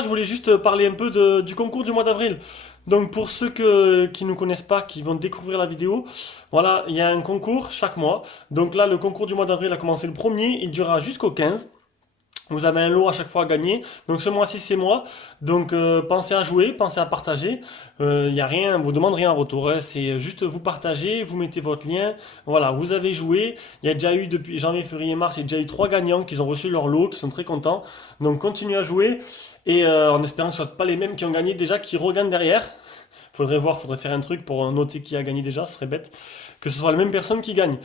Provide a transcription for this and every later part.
je voulais juste parler un peu du concours du mois d'avril. Donc pour ceux qui ne nous connaissent pas, qui vont découvrir la vidéo, voilà, il y a un concours chaque mois. Donc là, le concours du mois d'avril a commencé le premier, il durera jusqu'au 15. Vous avez un lot à chaque fois à gagner. Donc ce mois-ci, c'est moi. Donc pensez à jouer, pensez à partager. Il y a rien, on vous demande rien en retour, hein. C'est juste vous partagez, vous mettez votre lien. Voilà, vous avez joué. Il y a déjà eu depuis janvier, février, mars, il y a déjà eu 3 gagnants qui ont reçu leur lot, qui sont très contents. Donc continuez à jouer et en espérant que ce ne soit pas les mêmes qui ont gagné déjà, qui regagnent derrière. Faudrait faire un truc pour noter qui a gagné déjà, ce serait bête. Que ce soit la même personne qui gagne.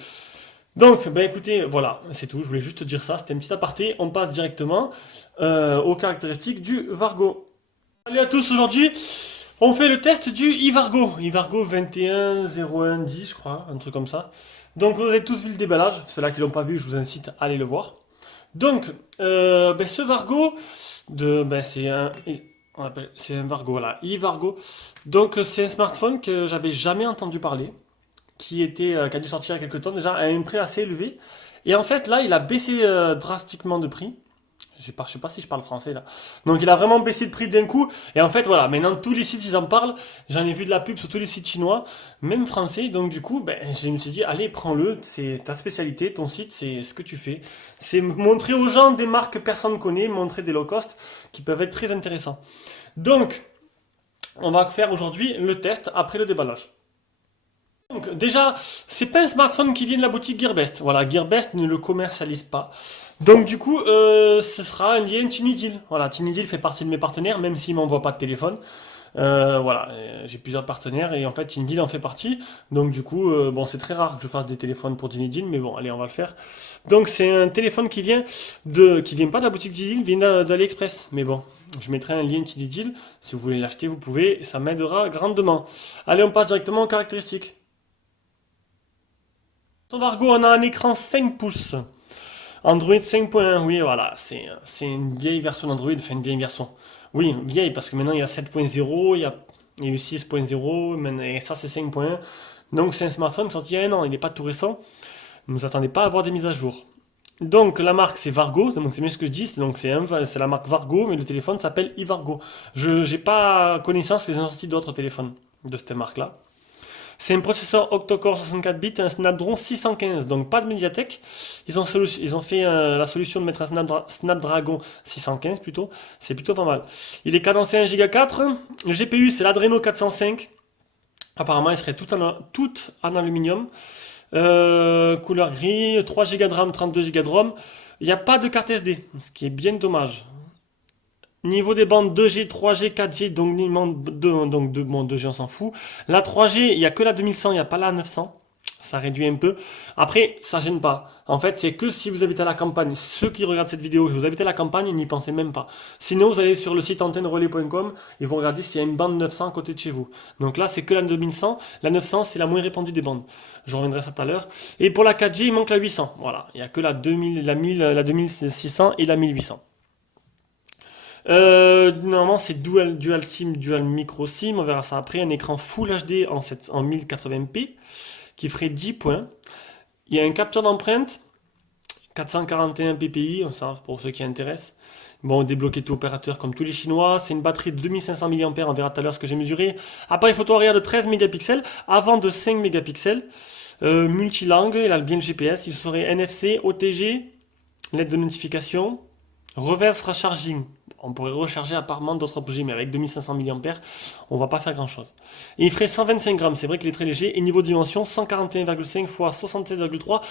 Donc, ben écoutez, voilà, c'est tout. Je voulais juste te dire ça. C'était un petit aparté. On passe directement aux caractéristiques du Vargo. Salut à tous. Aujourd'hui, on fait le test du Ivargo. Ivargo 210110, je crois, un truc comme ça. Donc, vous avez tous vu le déballage. Ceux-là qui l'ont pas vu, je vous incite à aller le voir. Donc, ce Vargo, c'est un Vargo, voilà, Ivargo. Donc, c'est un smartphone que j'avais jamais entendu parler qui a dû sortir il y a quelques temps déjà, à un prix assez élevé. Et en fait, là, il a baissé drastiquement de prix. Je sais pas si je parle français là. Donc il a vraiment baissé de prix d'un coup. Et en fait, voilà, maintenant tous les sites ils en parlent. J'en ai vu de la pub sur tous les sites chinois, même français. Donc du coup, je me suis dit, allez, prends-le. C'est ta spécialité, ton site, c'est ce que tu fais. C'est montrer aux gens des marques que personne ne connaît, montrer des low cost qui peuvent être très intéressants. Donc, on va faire aujourd'hui le test après le déballage. Donc déjà, c'est pas un smartphone qui vient de la boutique Gearbest. Voilà, Gearbest ne le commercialise pas. Donc du coup, ce sera un lien Tinidil. Voilà, Tinidil fait partie de mes partenaires, même s'il m'envoie pas de téléphone. Voilà, j'ai plusieurs partenaires et en fait Tinidil en fait partie. Donc du coup, bon, c'est très rare que je fasse des téléphones pour Tinidil, mais bon, allez, on va le faire. Donc c'est un téléphone qui vient pas de la boutique Tinidil, vient d'AliExpress. Mais bon, je mettrai un lien Tinidil. Si vous voulez l'acheter, vous pouvez. Ça m'aidera grandement. Allez, on passe directement aux caractéristiques. Sur Vargo, on a un écran 5 pouces. Android 5.1, oui, voilà, c'est une vieille version d'Android, enfin une vieille version. Oui, vieille, parce que maintenant il y a 7.0, il y a eu 6.0, et ça c'est 5.1. Donc c'est un smartphone sorti il y a un an, il n'est pas tout récent. Ne vous attendez pas à avoir des mises à jour. Donc la marque c'est Vargo, donc c'est bien ce que je dis, c'est la marque Vargo, mais le téléphone s'appelle iVargo. Je n'ai pas connaissance qu'ils ont sorti d'autres téléphones de cette marque-là. C'est un processeur octa-core 64 bits et un Snapdragon 615, donc pas de médiathèque. Ils ont fait la solution de mettre un Snapdragon 615 plutôt, c'est plutôt pas mal. Il est cadencé 1 Go 4, le GPU c'est l'Adreno 405, apparemment il serait tout en aluminium. Couleur gris, 3 Go de RAM, 32 Go de ROM. Il n'y a pas de carte SD, ce qui est bien dommage. Niveau des bandes 2G, 3G, 4G, donc, bon, 2G on s'en fout. La 3G, il n'y a que la 2100, il n'y a pas la 900. Ça réduit un peu. Après, ça gêne pas. En fait, c'est que si vous habitez à la campagne, ceux qui regardent cette vidéo, si vous habitez à la campagne, n'y pensez même pas. Sinon, vous allez sur le site antennerelais.com et vous regardez s'il y a une bande 900 à côté de chez vous. Donc là, c'est que la 2100. La 900, c'est la moins répandue des bandes. Je reviendrai ça tout à l'heure. Et pour la 4G, il manque la 800. Voilà. Il n'y a que la 2000, la 2600 et la 1800. Normalement c'est dual SIM, dual micro SIM, on verra ça après. Un écran Full HD en 1080p qui ferait 10 points. Il y a un capteur d'empreinte 441 ppi, ça pour ceux qui intéressent. Bon, débloquer tout opérateur comme tous les Chinois. C'est une batterie de 2500 mAh, on verra tout à l'heure ce que j'ai mesuré. Appareil photo arrière de 13 mégapixels, avant de 5 mégapixels. Multilangue, il a bien le GPS, il serait NFC, OTG, LED de notification, reverse recharging. On pourrait recharger apparemment d'autres objets, mais avec 2500 mAh, on va pas faire grand chose. Et il ferait 125 grammes, c'est vrai qu'il est très léger. Et niveau dimension, 141,5 x 67,3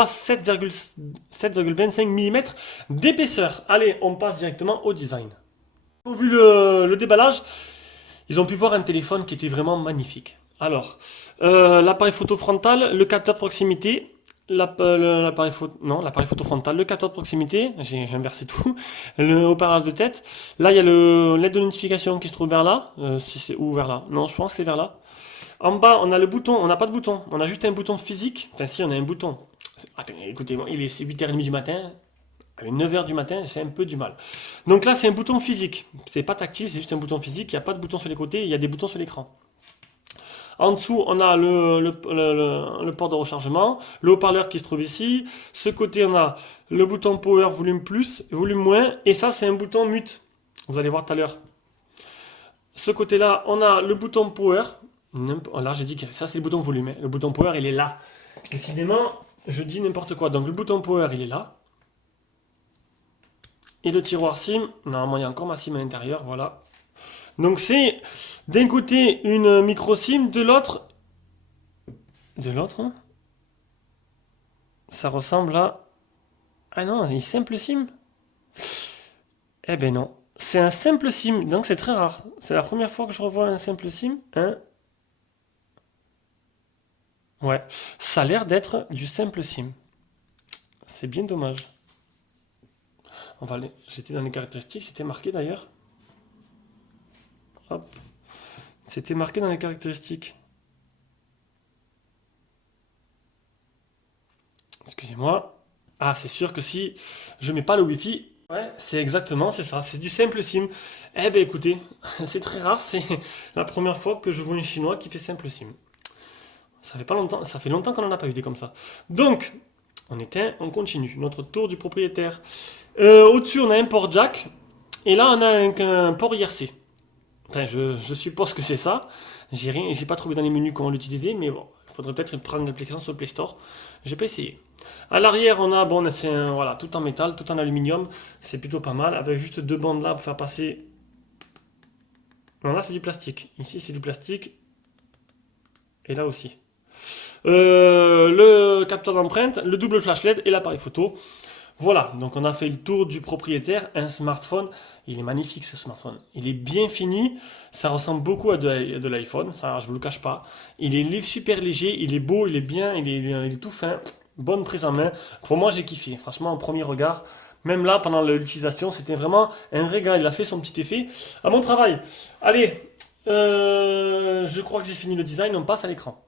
x 7,25 mm d'épaisseur. Allez, on passe directement au design. Vu le déballage, ils ont pu voir un téléphone qui était vraiment magnifique. Alors, l'appareil photo frontal, le capteur de proximité, l'appareil photo frontal, le capteur de proximité, j'ai inversé tout, le haut-parleur de tête. Là, il y a le LED de notification qui se trouve vers là. Si c'est où vers là? Non, je pense que c'est vers là. En bas, on a le bouton, on n'a pas de bouton, on a juste un bouton physique. Enfin, si, on a un bouton. Attendez, écoutez, bon, il est 8h30 du matin. À 9h du matin, c'est un peu du mal. Donc là, c'est un bouton physique. C'est pas tactile, c'est juste un bouton physique. Il n'y a pas de bouton sur les côtés, il y a des boutons sur l'écran. En dessous, on a le port de rechargement, le haut-parleur qui se trouve ici. Ce côté, on a le bouton power volume plus, volume moins. Et ça, c'est un bouton mute. Vous allez voir tout à l'heure. Ce côté-là, on a le bouton Power. Là, j'ai dit que ça, c'est le bouton volume, hein. Le bouton Power, il est là. Décidément, je dis n'importe quoi. Donc, le bouton Power, il est là. Et le tiroir SIM, normalement, il y a encore ma SIM à l'intérieur, voilà. Donc, c'est d'un côté une micro SIM, de l'autre. De l'autre, hein, ça ressemble à. Ah non, une simple SIM? Eh ben non. C'est un simple SIM, donc c'est très rare. C'est la première fois que je revois un simple SIM. Hein. Ouais, ça a l'air d'être du simple SIM. C'est bien dommage. On va aller. J'étais dans les caractéristiques, c'était marqué d'ailleurs. Hop. C'était marqué dans les caractéristiques. Excusez-moi. Ah, c'est sûr que si je mets pas le Wi-Fi, ouais, c'est exactement, c'est ça, c'est du simple SIM. Eh ben écoutez, c'est très rare, c'est la première fois que je vois un Chinois qui fait simple SIM. Ça fait pas longtemps, ça fait longtemps qu'on en a pas eu des comme ça. Donc, on éteint, on continue. Notre tour du propriétaire. Au-dessus, on a un port jack. Et là, on a un port IRC. Enfin, je suppose que c'est ça. J'ai pas trouvé dans les menus comment l'utiliser, mais bon, il faudrait peut-être prendre l'application sur le Play Store. J'ai pas essayé. À l'arrière, on a, bon, c'est voilà, tout en métal, tout en aluminium. C'est plutôt pas mal, avec juste deux bandes là pour faire passer. Non, là, c'est du plastique. Ici, c'est du plastique. Et là aussi. Le capteur d'empreinte, le double flash LED et l'appareil photo. Voilà, donc on a fait le tour du propriétaire, un smartphone. Il est magnifique ce smartphone. Il est bien fini, ça ressemble beaucoup à de l'iPhone, ça je vous le cache pas. Il est super léger, il est beau, il est bien, il est tout fin. Bonne prise en main. Pour moi j'ai kiffé, franchement au premier regard. Même là, pendant l'utilisation, c'était vraiment un régal. Il a fait son petit effet. À mon travail. Allez, je crois que j'ai fini le design, on passe à l'écran.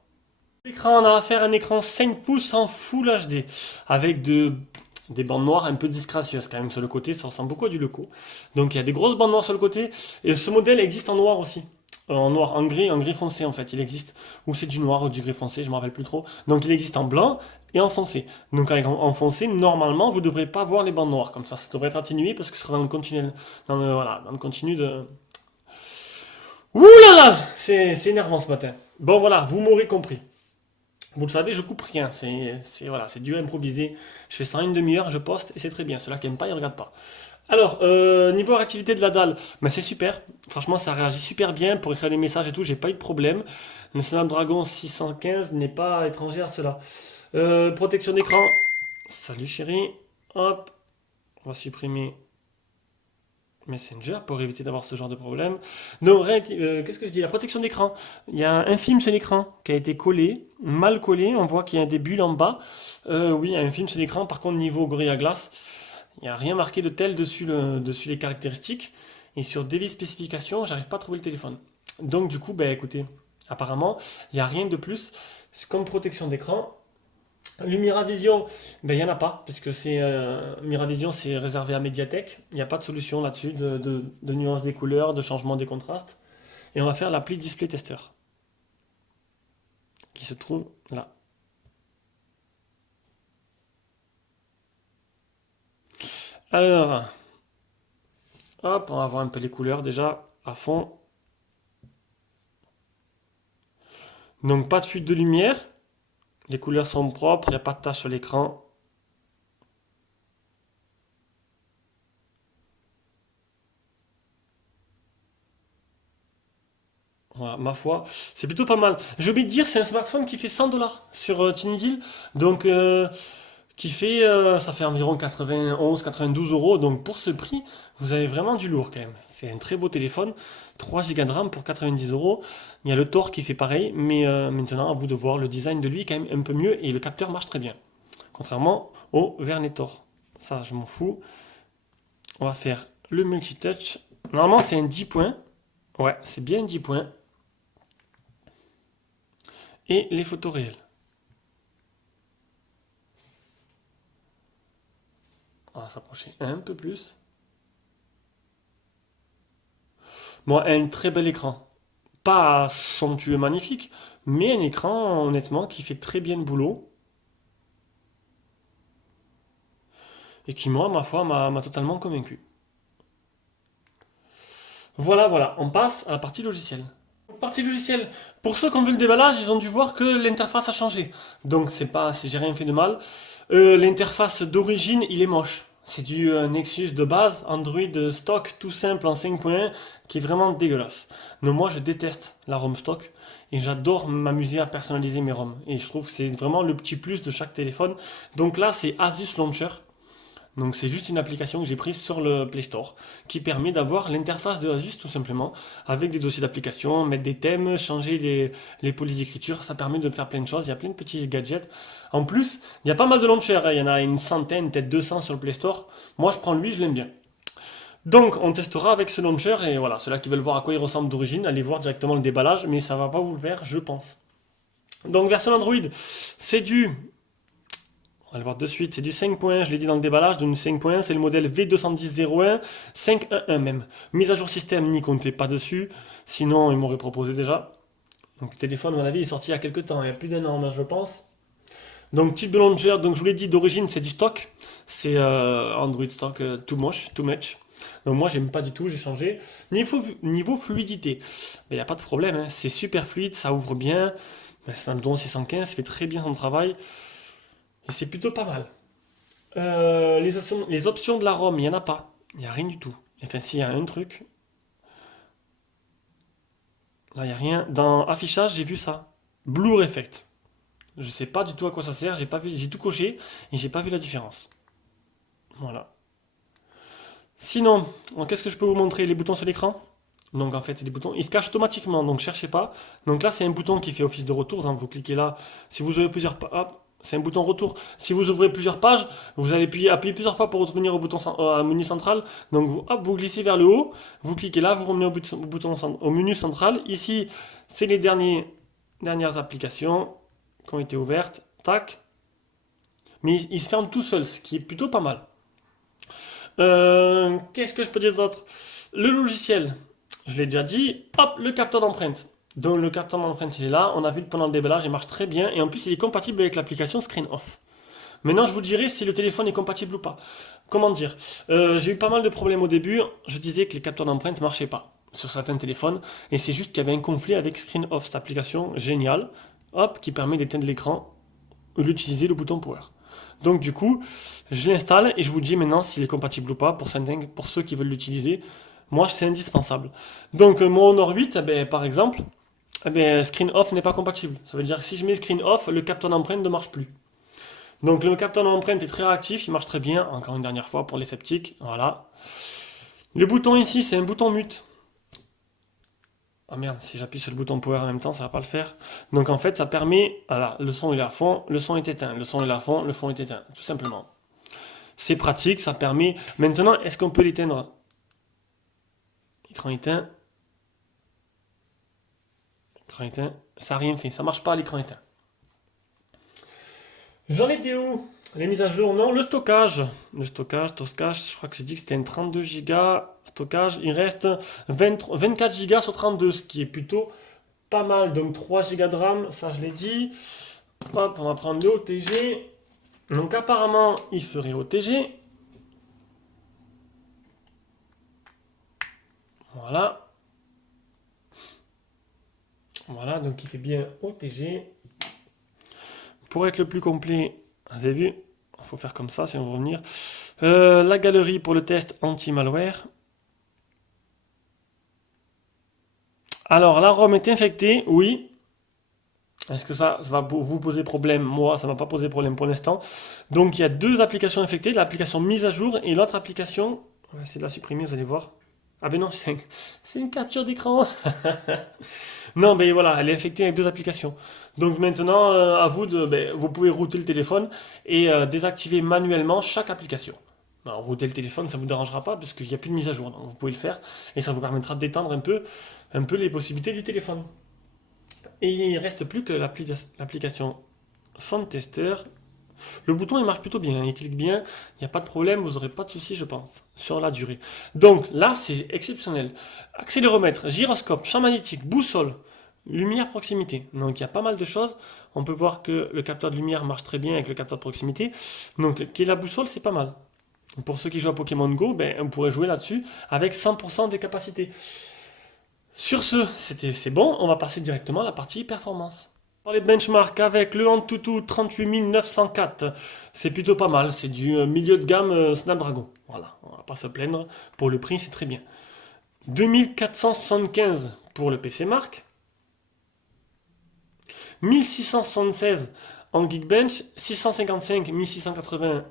L'écran, on a affaire à un écran 5 pouces en Full HD avec des bandes noires un peu disgracieuses quand même sur le côté, ça ressemble beaucoup à du Leco. Donc il y a des grosses bandes noires sur le côté et ce modèle existe en noir aussi. En noir, en gris foncé en fait, il existe. Ou c'est du noir ou du gris foncé, je me rappelle plus trop. Donc il existe en blanc et en foncé. Donc en foncé, normalement, vous ne devrez pas voir les bandes noires comme ça devrait être atténué parce que ce sera dans le continu, voilà, dans le continu de. Ouh là là, c'est énervant ce matin. Bon voilà, vous m'aurez compris. Vous le savez, je coupe rien, voilà, c'est du improvisé. Je fais ça en une demi-heure, je poste et c'est très bien. Ceux-là qui n'aiment pas, ils ne regardent pas. Alors, niveau réactivité de la dalle, ben c'est super. Franchement, ça réagit super bien pour écrire des messages et tout, j'ai pas eu de problème. Le Snapdragon 615 n'est pas étranger à cela. Protection d'écran. Salut chérie. Hop, on va supprimer Messenger pour éviter d'avoir ce genre de problème. Donc, qu'est-ce que je dis? La protection d'écran. Il y a un film sur l'écran qui a été collé, mal collé. On voit qu'il y a des bulles en bas. Oui, il y a un film sur l'écran. Par contre, niveau Gorilla Glass, il n'y a rien marqué de tel dessus les caractéristiques. Et sur Daily spécifications, j'arrive pas à trouver le téléphone. Donc, du coup, ben écoutez, apparemment, il n'y a rien de plus comme protection d'écran. Le Miravision, ben, il n'y en a pas, puisque Miravision, c'est réservé à Mediatek. Il n'y a pas de solution là-dessus de nuance des couleurs, de changement des contrastes. Et on va faire l'appli Display Tester, qui se trouve là. Alors, hop, on va voir un peu les couleurs déjà à fond. Donc, pas de fuite de lumière. Les couleurs sont propres, il n'y a pas de tache sur l'écran. Voilà, ma foi, c'est plutôt pas mal. Je vais te dire, c'est un smartphone qui fait 100 dollars sur Tiny. Donc, qui fait, ça fait environ 91-92 euros. Donc pour ce prix, vous avez vraiment du lourd quand même. C'est un très beau téléphone, 3 Go de RAM pour 90 euros. Il y a le Tor qui fait pareil, mais maintenant à vous de voir le design de lui quand même un peu mieux et le capteur marche très bien. Contrairement au Vernet Tor. Ça, je m'en fous. On va faire le multitouch. Normalement, c'est un 10 points. Ouais, c'est bien un 10 points. Et les photos réelles. On va s'approcher un peu plus. Bon, un très bel écran. Pas somptueux magnifique, mais un écran honnêtement qui fait très bien le boulot et qui moi, ma foi, m'a totalement convaincu. Voilà, voilà, on passe à la partie logicielle. Partie logicielle. Pour ceux qui ont vu le déballage, ils ont dû voir que l'interface a changé. Donc c'est pas, j'ai rien fait de mal. L'interface d'origine, il est moche. C'est du Nexus de base, Android stock tout simple en 5.1 qui est vraiment dégueulasse. Mais moi je déteste la ROM stock et j'adore m'amuser à personnaliser mes ROM. Et je trouve que c'est vraiment le petit plus de chaque téléphone. Donc là c'est Asus Launcher. Donc c'est juste une application que j'ai prise sur le Play Store qui permet d'avoir l'interface de Asus tout simplement avec des dossiers d'application, mettre des thèmes, changer les polices d'écriture, ça permet de faire plein de choses, il y a plein de petits gadgets. En plus, il y a pas mal de launchers, hein. Il y en a une centaine, peut-être 200 sur le Play Store. Moi je prends lui, je l'aime bien. Donc on testera avec ce launcher et voilà, ceux-là qui veulent voir à quoi il ressemble d'origine, allez voir directement le déballage, mais ça va pas vous le faire, je pense. Donc version Android, c'est du on va le voir de suite, c'est du 5.1, je l'ai dit dans le déballage, donc 5.1, c'est le modèle V210.01, 5.1.1 même. Mise à jour système, n'y comptez pas dessus, sinon il m'aurait proposé déjà. Donc le téléphone, à mon avis, est sorti il y a quelques temps, il y a plus d'un an, je pense. Donc type de launcher, donc je vous l'ai dit, d'origine c'est du stock, c'est Android stock too much, too much. Donc moi j'aime pas du tout, j'ai changé. Niveau fluidité, il n'y a pas de problème, hein, c'est super fluide, ça ouvre bien. Snapdragon 615 fait très bien son travail. Et c'est plutôt pas mal. Les options de la ROM, il n'y en a pas. Il n'y a rien du tout. Enfin, s'il y a un truc, là, il n'y a rien. Dans affichage, j'ai vu ça. Blur Effect. Je sais pas du tout à quoi ça sert. J'ai pas vu, j'ai tout coché et j'ai pas vu la différence. Voilà. Sinon, qu'est-ce que je peux vous montrer? Les boutons sur l'écran? Donc en fait, c'est des boutons. Ils se cachent automatiquement, donc cherchez pas. Donc là, c'est un bouton qui fait office de retour, hein. Vous cliquez là. Si vous avez plusieurs, hop, c'est un bouton retour. Si vous ouvrez plusieurs pages, vous allez appuyer plusieurs fois pour revenir au menu central. Donc vous, hop, vous glissez vers le haut, vous cliquez là, vous revenez au menu central. Ici, c'est les dernières applications qui ont été ouvertes. Tac. Mais il se ferme tout seul, ce qui est plutôt pas mal. Qu'est-ce que je peux dire d'autre? Le logiciel, je l'ai déjà dit. Hop, le capteur d'empreinte. Donc le capteur d'empreinte, il est là. On a vu pendant le déballage, il marche très bien. Et en plus, il est compatible avec l'application Screen Off. Maintenant, je vous dirai si le téléphone est compatible ou pas. Comment dire? J'ai eu pas mal de problèmes au début. Je disais que les capteurs d'empreinte ne marchaient pas sur certains téléphones. Et c'est juste qu'il y avait un conflit avec Screen Off, cette application géniale, hop, qui permet d'éteindre l'écran au lieu d'utiliser le bouton Power. Donc du coup, je l'installe et je vous dis maintenant s'il est compatible ou pas pour ceux qui veulent l'utiliser. Moi, c'est indispensable. Donc mon Honor 8, eh ben, par exemple, eh ben, Screen Off n'est pas compatible. Ça veut dire que si je mets Screen Off, le capteur d'empreinte ne marche plus. Donc le capteur d'empreinte est très réactif, il marche très bien. Encore une dernière fois pour les sceptiques. Voilà. Le bouton ici, c'est un bouton mute. Ah merde, si j'appuie sur le bouton power en même temps, ça va pas le faire. Donc en fait, ça permet. Voilà, le son il est à fond, le son est éteint, le son il est à fond, le fond est éteint, tout simplement. C'est pratique, ça permet. Maintenant, est-ce qu'on peut l'éteindre? Écran éteint, écran éteint, ça n'a rien fait, ça marche pas à l'écran éteint. J'en étais où? Les mises à jour, non, le stockage. Le stockage, je crois que j'ai dit que c'était un 32 Go stockage. Il reste 24 Go sur 32, ce qui est plutôt pas mal. Donc 3 Go de RAM, ça je l'ai dit. Hop, on va prendre le OTG. Donc apparemment, il ferait OTG. Voilà. Voilà, donc il fait bien OTG. Pour être le plus complet, vous avez vu, il faut faire comme ça si on veut revenir. La galerie pour le test anti-malware. Alors, la ROM est infectée, oui. Est-ce que ça va vous poser problème? Moi, ça ne m'a pas posé problème pour l'instant. Donc, il y a deux applications infectées, l'application mise à jour et l'autre application. On va essayer de la supprimer, vous allez voir. Ah ben non, c'est une capture d'écran. Non, mais voilà, elle est infectée avec deux applications. Donc maintenant, à vous de, ben, vous pouvez router le téléphone et désactiver manuellement chaque application. Alors, router le téléphone, ça vous dérangera pas parce qu'il n'y a plus de mise à jour, donc vous pouvez le faire et ça vous permettra d'étendre un peu les possibilités du téléphone. Et il reste plus que l'application Phone Tester. Le bouton il marche plutôt bien, il clique bien, il n'y a pas de problème, vous n'aurez pas de soucis je pense, sur la durée. Donc là c'est exceptionnel. Accéléromètre, gyroscope, champ magnétique, boussole, lumière proximité. Donc il y a pas mal de choses. On peut voir que le capteur de lumière marche très bien avec le capteur de proximité. Donc qui est la boussole c'est pas mal. Pour ceux qui jouent à Pokémon Go, ben, on pourrait jouer là-dessus avec 100% des capacités. Sur ce, c'est bon, on va passer directement à la partie performance. Pour les benchmarks avec le Antutu 38904, c'est plutôt pas mal, c'est du milieu de gamme Snapdragon. Voilà, on va pas se plaindre, pour le prix c'est très bien. 2475 pour le PC Mark, 1676 en Geekbench, 655, 1680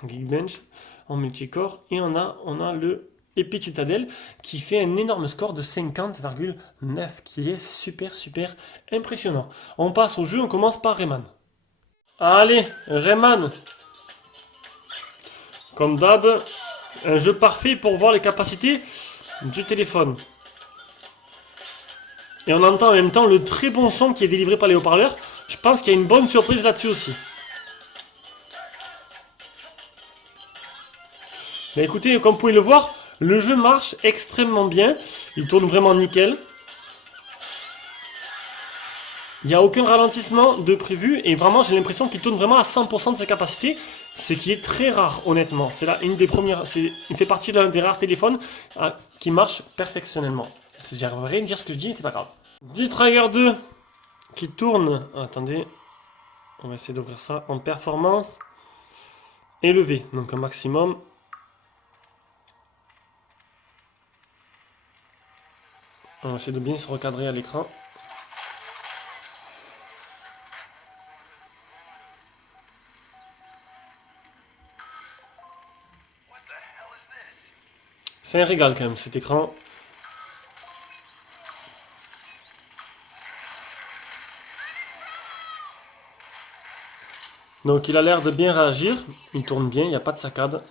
en Geekbench, en multicore, et on a le Epic Citadel qui fait un énorme score de 50,9 qui est super super impressionnant. On passe au jeu, on commence par Rayman. Allez, Rayman, comme d'hab, un jeu parfait pour voir les capacités du téléphone. Et on entend en même temps le très bon son qui est délivré par les haut-parleurs. Je pense qu'il y a une bonne surprise là-dessus aussi. Mais écoutez, comme vous pouvez le voir, le jeu marche extrêmement bien. Il tourne vraiment nickel. Il n'y a aucun ralentissement de prévu. Et vraiment, j'ai l'impression qu'il tourne vraiment à 100% de ses capacités. Ce qui est très rare, honnêtement. C'est là une des premières. Il fait partie de l'un des rares téléphones qui marche perfectionnellement. J'arrive rien à dire ce que je dis, c'est pas grave. D-Trigger 2 qui tourne. Attendez. On va essayer d'ouvrir ça en performance. Élevé, donc un maximum. On va essayer de bien se recadrer à l'écran. C'est un régal quand même cet écran. Donc il a l'air de bien réagir. Il tourne bien, il n'y a pas de saccade.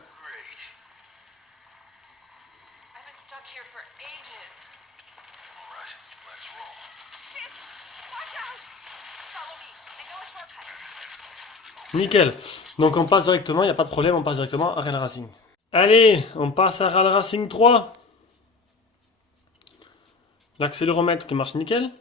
Nickel. Donc on passe directement, il n'y a pas de problème, on passe directement à Real Racing. Allez, on passe à Real Racing 3. L'accéléromètre qui marche nickel.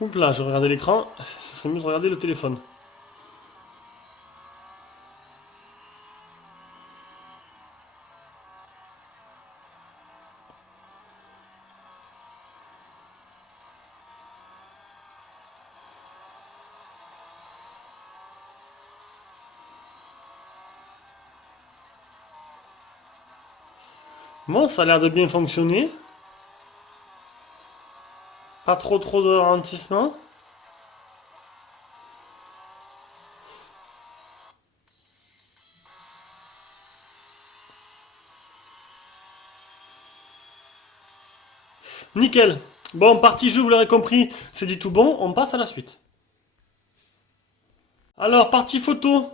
Oups là, je regardais l'écran, c'est mieux de regarder le téléphone. Bon, ça a l'air de bien fonctionner. Pas trop de ralentissement. Nickel. Bon, partie jeu, vous l'aurez compris, c'est du tout bon. On passe à la suite. Alors, partie photo.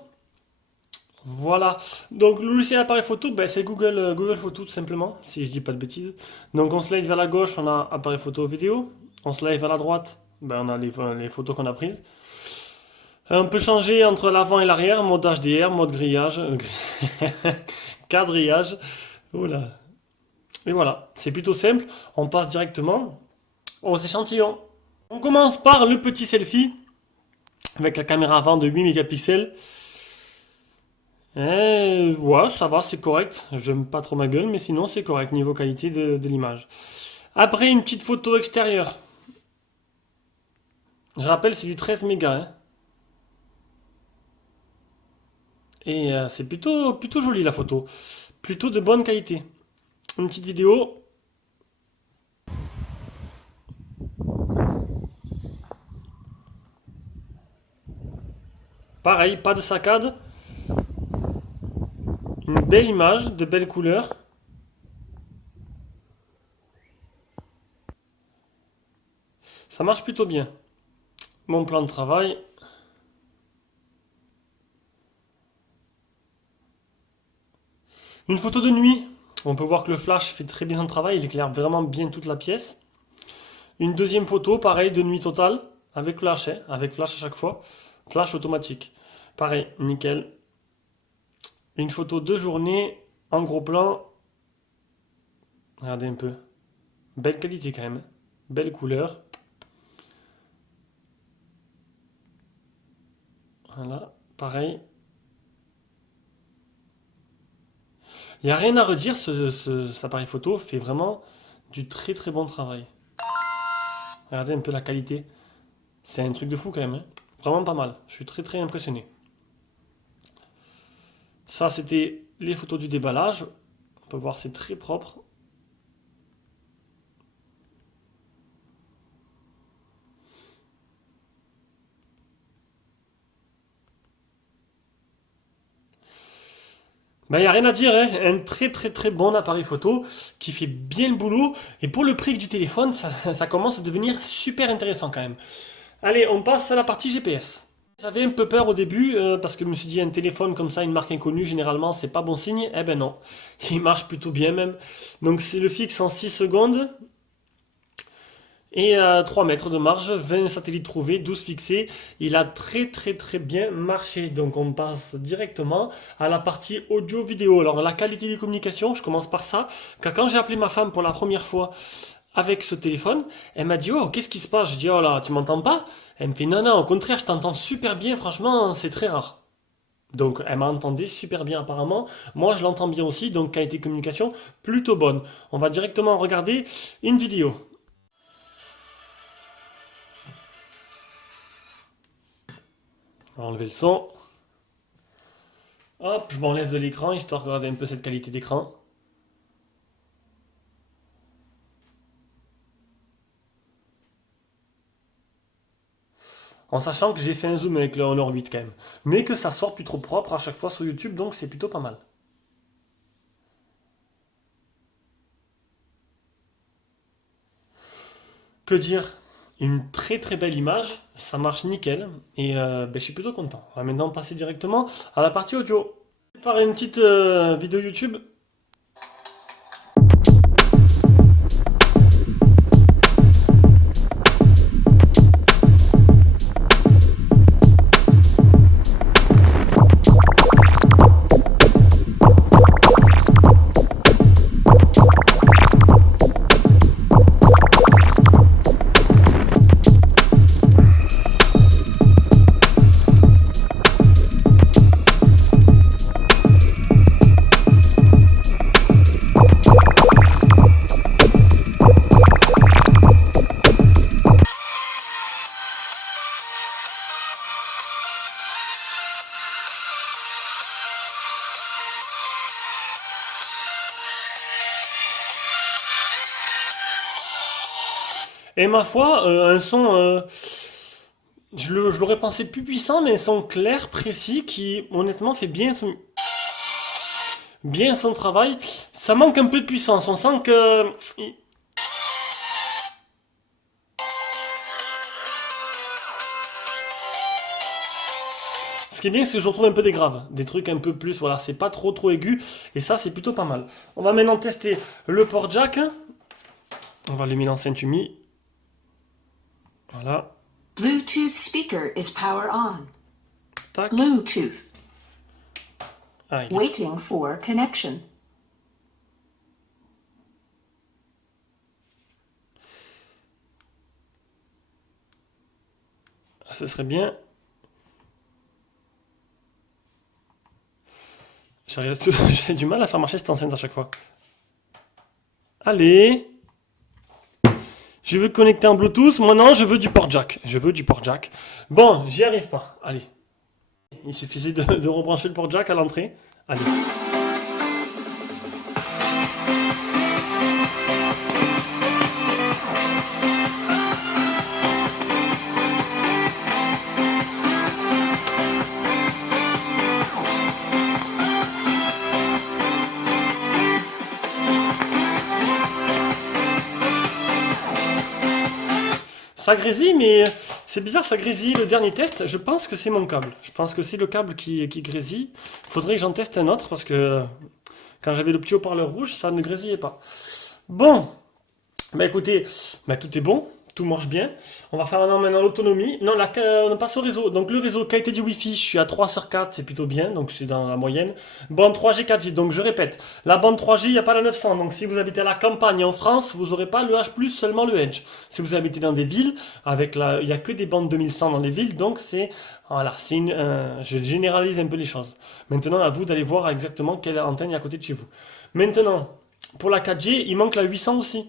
Voilà. Donc, le logiciel appareil photo, ben, c'est Google Photo tout simplement, si je dis pas de bêtises. Donc, on slide vers la gauche, on a appareil photo vidéo. On slide vers la droite, ben, on a les photos qu'on a prises. On peut changer entre l'avant et l'arrière, mode HDR, mode grillage, quadrillage. Voilà. Et voilà, c'est plutôt simple. On passe directement aux échantillons. On commence par le petit selfie avec la caméra avant de 8 mégapixels. Ouais, ça va, c'est correct. J'aime pas trop ma gueule, mais sinon c'est correct niveau qualité de l'image. Après, une petite photo extérieure. Je rappelle, c'est du 13 mégas, hein. Et c'est plutôt joli la photo. Plutôt de bonne qualité. Une petite vidéo. Pareil, pas de saccade. Une belle image, de belles couleurs. Ça marche plutôt bien. Mon plan de travail. Une photo de nuit. On peut voir que le flash fait très bien son travail, il éclaire vraiment bien toute la pièce. Une deuxième photo, pareil, de nuit totale, avec flash, hein, avec flash à chaque fois. Flash automatique. Pareil, nickel. Une photo de journée en gros plan. Regardez un peu. Belle qualité quand même. Belle couleur. Voilà, pareil. Il n'y a rien à redire, cet appareil photo fait vraiment du très très bon travail. Regardez un peu la qualité. C'est un truc de fou quand même, hein. Vraiment pas mal. Je suis très très impressionné. Ça, c'était les photos du déballage. On peut voir, c'est très propre. Ben, il n'y a rien à dire, hein. Un très très très bon appareil photo qui fait bien le boulot. Et pour le prix du téléphone, ça commence à devenir super intéressant quand même. Allez, on passe à la partie GPS. J'avais un peu peur au début parce que je me suis dit un téléphone comme ça, une marque inconnue, généralement c'est pas bon signe. Eh ben non, il marche plutôt bien même. Donc c'est le fixe en 6 secondes et 3 mètres de marge, 20 satellites trouvés, 12 fixés. Il a très très très bien marché. Donc on passe directement à la partie audio-vidéo. Alors la qualité des communications, je commence par ça. Car quand j'ai appelé ma femme pour la première fois avec ce téléphone, elle m'a dit oh qu'est-ce qui se passe? Je dis oh là tu m'entends pas? Elle me fait non non au contraire je t'entends super bien franchement c'est très rare. Donc elle m'a entendu super bien apparemment. Moi je l'entends bien aussi donc qualité de communication plutôt bonne. On va directement regarder une vidéo. On va enlever le son. Hop je m'enlève de l'écran histoire de regarder un peu cette qualité d'écran. En sachant que j'ai fait un zoom avec le Honor 8 quand même. Mais que ça sort plus trop propre à chaque fois sur YouTube donc c'est plutôt pas mal. Que dire? Une très très belle image, ça marche nickel et ben, je suis plutôt content. On va maintenant passer directement à la partie audio. Par une petite vidéo YouTube. Et ma foi, un son, je l'aurais pensé plus puissant, mais un son clair, précis, qui honnêtement fait bien son travail. Ça manque un peu de puissance, on sent que... Ce qui est bien, c'est que je retrouve un peu des graves, des trucs un peu plus, voilà, c'est pas trop trop aigu, et ça c'est plutôt pas mal. On va maintenant tester le port jack. On va l'allumer dans Saint-Umi. Voilà. Bluetooth speaker is power on. Tac. Bluetooth. Ah, Waiting for connection. ce serait bien. J'ai du mal à faire marcher cette enceinte à chaque fois. Allez. Je veux connecter en Bluetooth. Moi non, je veux du port jack. Je veux du port jack. Bon, j'y arrive pas. Allez. Il suffisait de rebrancher le port jack à l'entrée. Allez. Ça grésille, mais c'est bizarre, ça grésille. Le dernier test, je pense que c'est mon câble. Je pense que c'est le câble qui grésille. Il faudrait que j'en teste un autre parce que quand j'avais le petit haut-parleur rouge, ça ne grésillait pas. Bon, bah écoutez, bah tout est bon. tout marche bien. On va faire maintenant l'autonomie. Non, on passe au réseau. Donc le réseau, qualité du Wi-Fi, je suis à 3 sur 4, c'est plutôt bien, donc c'est dans la moyenne. Bande 3G, 4G, donc je répète, la bande 3G, il n'y a pas la 900, donc si vous habitez à la campagne en France, vous n'aurez pas le H+, seulement le Edge. Si vous habitez dans des villes, il n'y a que des bandes 2100 dans les villes, donc voilà, je généralise un peu les choses. Maintenant, à vous d'aller voir exactement quelle antenne il y a à côté de chez vous. Maintenant, pour la 4G, il manque la 800 aussi.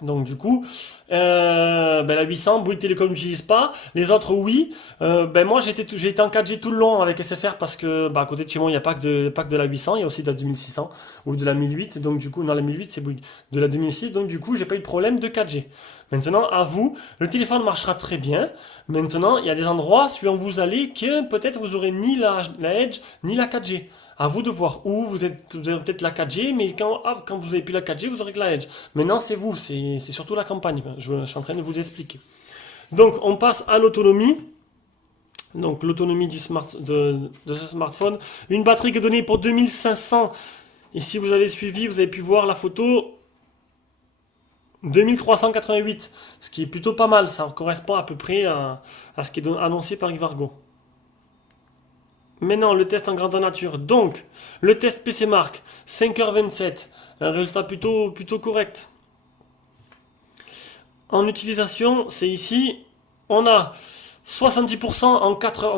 Donc du coup, la 800, Bouygues Télécom n'utilise pas, les autres oui. Moi j'ai été en 4G tout le long avec SFR parce que à côté de chez moi il n'y a pas que de la 800, il y a aussi de la 2600 ou de la 1008. Donc du coup, non, la 1008 c'est Bouygues, de la 2006. Donc du coup j'ai pas eu de problème de 4G. Maintenant à vous, le téléphone marchera très bien. Maintenant il y a des endroits suivant où vous allez que peut-être vous aurez ni la Edge ni la 4G. À vous de voir où vous avez peut-être la 4G, mais quand vous avez plus la 4G, vous aurez que la Edge. Maintenant, c'est vous, c'est surtout la campagne. Je suis en train de vous expliquer. Donc, on passe à l'autonomie. Donc, l'autonomie de ce smartphone. Une batterie qui est donnée pour 2500. Et si vous avez suivi, vous avez pu voir la photo 2388. Ce qui est plutôt pas mal. Ça correspond à peu près à ce qui est annoncé par Ivargo. Maintenant, le test en grandeur nature. Donc, le test PC Mark, 5h27. Un résultat plutôt correct. En utilisation, c'est ici. On a 70% en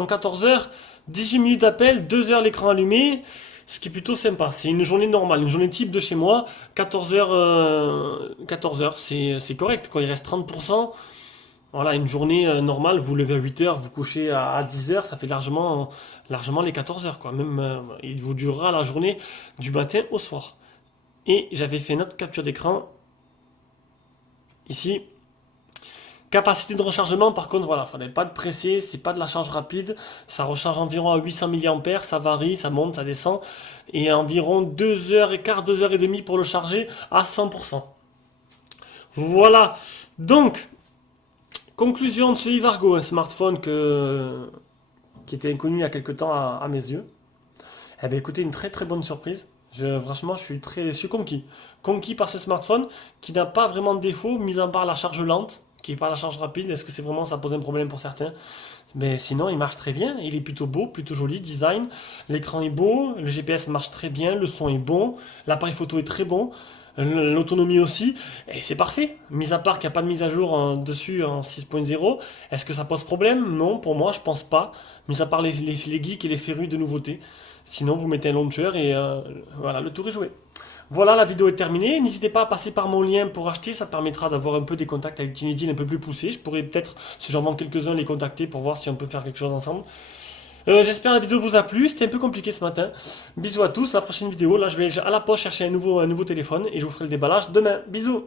14 heures, 18 minutes d'appel, 2 heures l'écran allumé. Ce qui est plutôt sympa. C'est une journée normale, une journée type de chez moi. 14 heures, 14 heures, c'est correct. Quand il reste 30%. Voilà, une journée normale, vous levez à 8 heures, vous couchez à 10 heures, ça fait largement les 14 heures, quoi. Même, il vous durera la journée du matin au soir. Et j'avais fait une autre capture d'écran, ici. Capacité de rechargement, par contre, voilà, fallait pas de presser, c'est pas de la charge rapide, ça recharge environ à 800 mAh, ça varie, ça monte, ça descend, et environ 2h15, 2h30 pour le charger à 100%. Voilà, donc, conclusion de ce Ivargo, un smartphone qui était inconnu il y a quelques temps à mes yeux. Eh bien écoutez, une très très bonne surprise. Franchement, je suis conquis. Conquis par ce smartphone qui n'a pas vraiment de défaut, mis à part la charge lente, qui n'est pas la charge rapide. Est-ce que c'est vraiment ça pose un problème pour certains? Mais sinon, il marche très bien. Il est plutôt beau, plutôt joli, design. L'écran est beau, le GPS marche très bien, le son est bon, l'appareil photo est très bon. L'autonomie aussi, et c'est parfait. Mis à part qu'il n'y a pas de mise à jour dessus en 6.0, est-ce que ça pose problème? Non, pour moi, je pense pas. Mis à part les geeks et les férus de nouveautés. Sinon, vous mettez un launcher et voilà, le tour est joué. Voilà, la vidéo est terminée. N'hésitez pas à passer par mon lien pour acheter, ça permettra d'avoir un peu des contacts avec Tinedine un peu plus poussés. Je pourrais peut-être, si j'en manque quelques-uns, les contacter pour voir si on peut faire quelque chose ensemble. J'espère que la vidéo vous a plu, c'était un peu compliqué ce matin. Bisous à tous, la prochaine vidéo, là je vais à la poste chercher un nouveau téléphone et je vous ferai le déballage demain. Bisous!